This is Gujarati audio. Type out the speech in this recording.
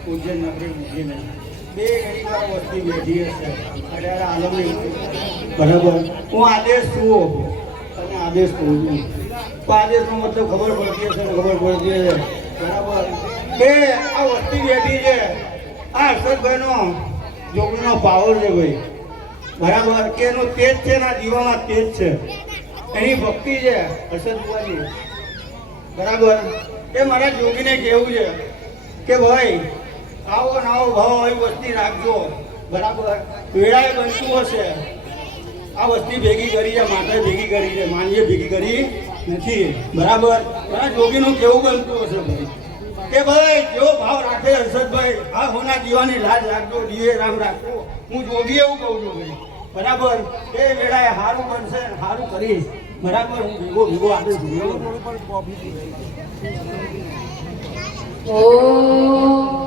પૂજ્ય નગરી મૂકીને બે ઘણી વાર વસ્તી બેઠી હશે અત્યારે આલમની બરાબર હું આદેશ છું અને આદેશ કરું છું તો આદેશનો મતલબ ખબર પડતી હશે ને ખબર પડતી હશે બરાબર કે આ વસ્તી બેઠી છે આ હર્ષદભાઈનો જોગણીનો પાવર છે ભાઈ બરાબર કે એનું તેજ છે ને આ દીવામાં તેજ છે એની ભક્તિ છે હર્ષદભાઈની બરાબર એ મારા જોગીને કહેવું છે કે ભાઈ આવો નાવો ભાવ આવી વસ્તી રાખજો બરાબર વેળાએ બનતું હશે આ વસ્તી ભેગી કરી છે માતાએ ભેગી કરી છે માનીએ ભેગી કરી નથી બરાબર મારા જોગીનું કેવું બનતું હશે ભાઈ કે ભાઈ કેવો ભાવ રાખે હર્ષદભાઈ આ હોના દીવાની લાજ રાખજો દીવે રામ રાખજો હું જોગી એવું કહું છું ભાઈ બરાબર એ વેળાએ સારું બનશે સારું કરીશ બરાબર હું ભીગો આદેશ ઓમ